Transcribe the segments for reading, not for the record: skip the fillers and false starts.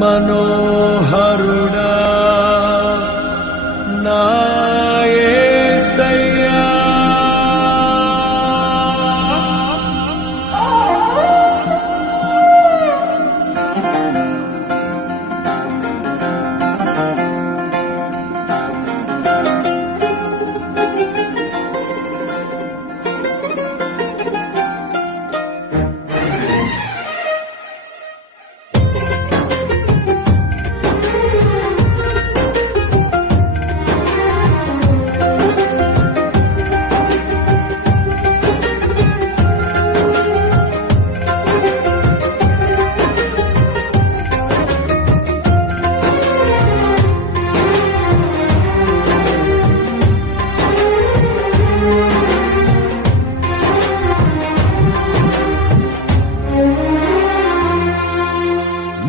మనోహరుడా నా యేసయ్యా.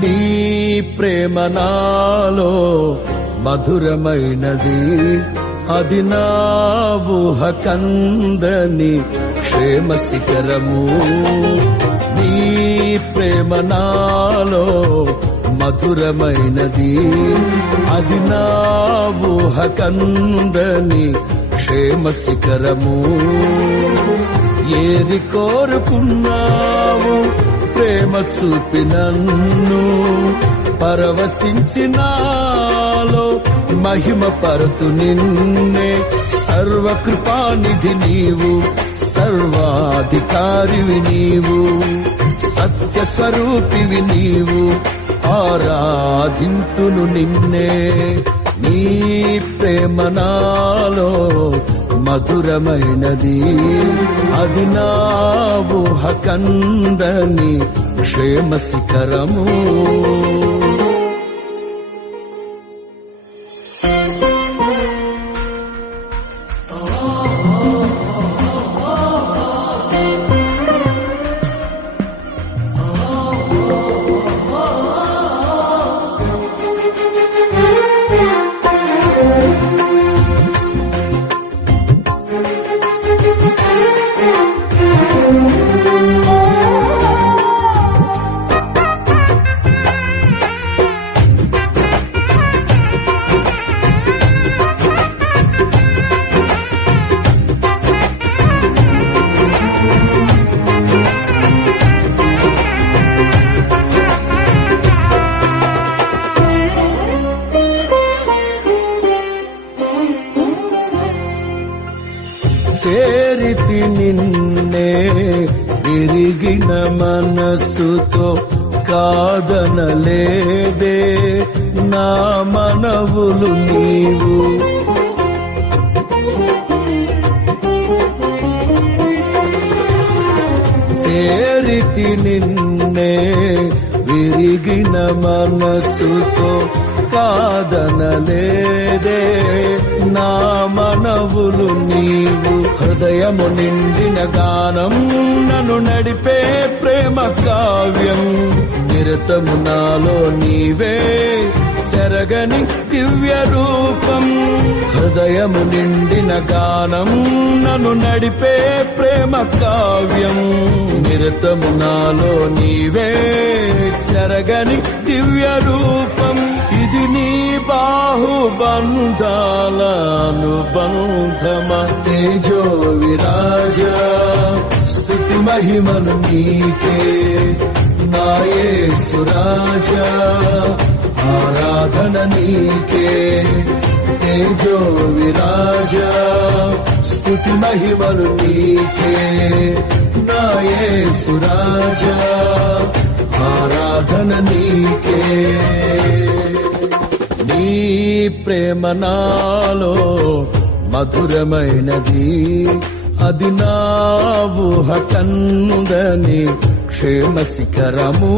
నీ ప్రేమ నాలో మధురమైనది, అది నా ఊహకందని క్షేమ శిఖరము. నీ ప్రేమ నాలో మధురమైనది, అది నా ఊహకందని క్షేమ శిఖరము. ఏది కోరుకున్నావు ప్రేమ చూపి నన్ను పరవశించినాలో మహిమ పరుతు నిన్నే. సర్వకృపానిధి నీవు, సర్వాధికారివి నీవు, సత్య స్వరూపివి నీవు, ఆరాధింతును నిన్నే. నీ ప్రేమ నాలో మధురమైనది, అది నా ఊహకందని క్షేమ శిఖరము. చేరితి నిన్నే విరిగిన మనసుతో, కాదనలేదే నా మనవులు నీవు. చేరితి నిన్నే విరిగిన మనసుతో, కాదనలేదే నా మనవులు నీవు. హృదయము నిండిన గానం నన్ను నడిపే ప్రేమ కావ్యం, నిరతము నాలో నీవే చెరగని దివ్య రూపం. హృదయము నిండిన గానం నన్ను నడిపే ప్రేమ కావ్యం, నిరతము నాలో నీవే చెరగని దివ్య రూపం. ఇది నీ బాహుబంధాల అనుబంధమా. తేజో విరాజా స్తుతి మహిమను నీకే, నా యేసు రాజా ఆరాధన నీకే. తేజో విరాజా స్తుతి మహిమను నీకే, నా యేసు రాజా ఆరాధన నీకే. నీ ప్రేమ నాలో మధురమైనది, అది నా ఊహకందని క్షేమ శిఖరము.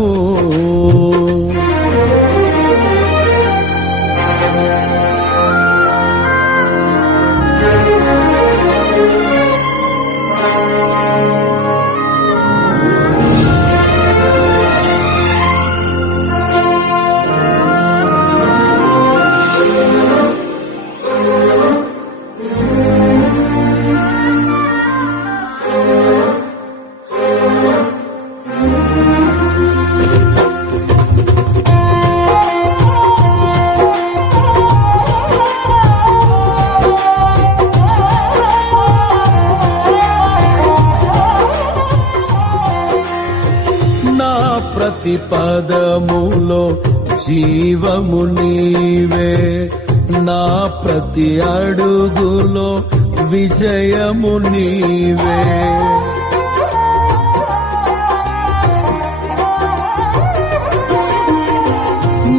ప్రతి పదములో జీవము నీవే, నా ప్రతి అడుగులో విజయము నీవే.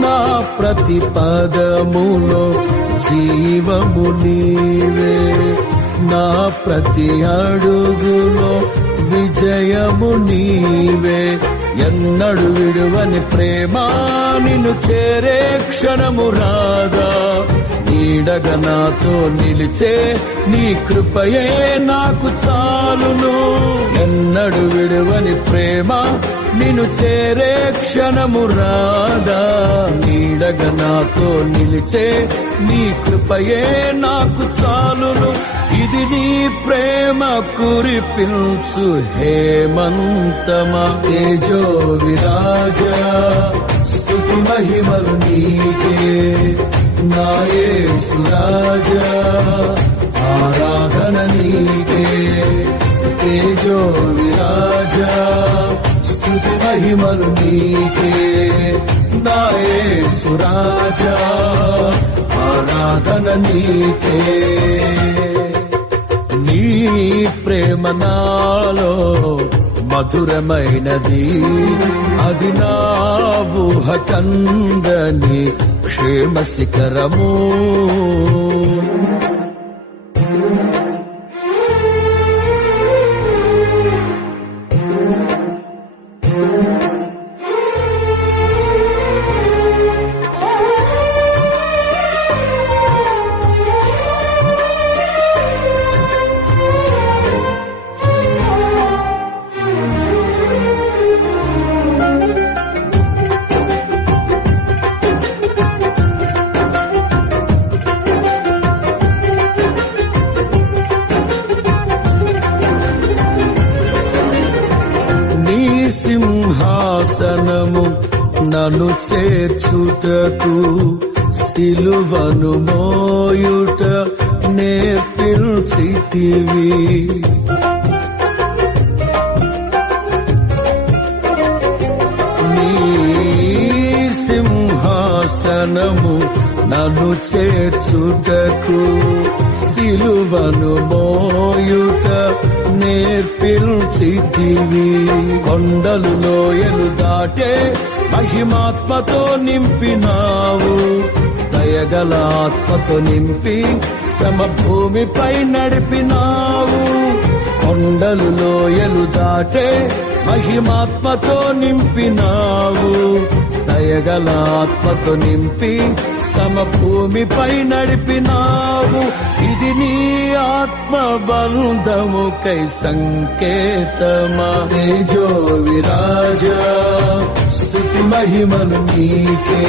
నా ప్రతి పదములో జీవము నీవే, నా ప్రతి అడుగులో విజయము నీవే. ఎన్నడు విడువని ప్రేమ నిన్ను చేరే క్షణము రాదా, నీడగా నాతో నిలిచే నీ కృపయే నాకు చాలును. ఎన్నడు విడువని ప్రేమ నిన్ను చేరే క్షణము రాదా, నీడగా నాతో నిలిచే నీ కృపయే నాకు చాలును. ఇది నీ ప్రేమ కురిపించు హేమంతమా, తేజో విరాజా స్తుతి మహిమలు నీకే. నా యేసు రాజా ఆరాధన నీకే, తేజో విరాజా స్తుతి మహిమలు నీకే. నా యేసు రాజా ఆరాధన నీకే. నీ ప్రేమ నాలో మధురమైనది, అది నా ఊహ కందని క్షేమ శిఖరము. సింహాసనము నన్ను చేర్చుటకు, సిలువను మోయుట నేర్పించితివి. నీ సింహాసనము నన్ను చేర్చుటకు, సిలువను మోయుట నేర్పించితివి. కొండలు లోయలు దాటే మహిమాత్మతో నింపినావు, దయగల ఆత్మతో నింపి సమభూమిపై నడిపినావు. కొండలు లోయలు దాటే మహిమాత్మతో నింపినావు, దయగల ఆత్మతో నింపి సమభూమిపై నడిపినావు. ఇది నీ ఆత్మ బంధముకై సంకేతమా, తేజో విరాజా స్తుతి మహిమలు నీకే.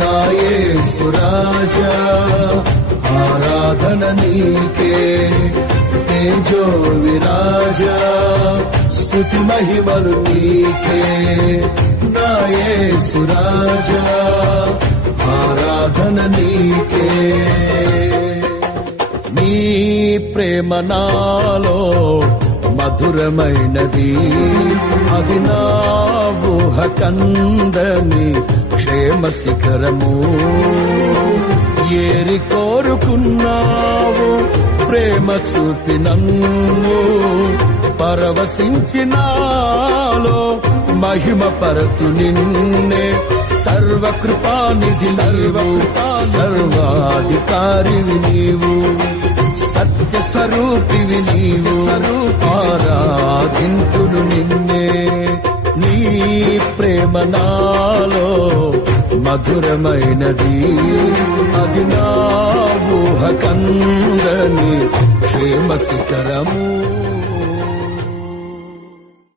నా యేసు రాజా ఆరాధన నీకే, తేజో విరాజా స్తుతి మహిమలు నీకే. నా యేసు రాజా ఆరాధన నీకే. నీ ప్రేమ నాలో మధురమైనది, అది నా ఊహ కందని క్షేమ శిఖరము. ఏరి కోరుకున్నావు ప్రేమ చూపి నన్ను, పరవశించినాలో మహిమ పరతు నిన్నే. సర్వకృపానిధి నీవు, సర్వాధికారివి నీవు, సత్య స్వరూపివి నీవు, ఆరాధింతులు నిన్నే. నీ ప్రేమ నాలో మధురమైనది, అది నా ఊహ కందని క్షేమ శిఖరము.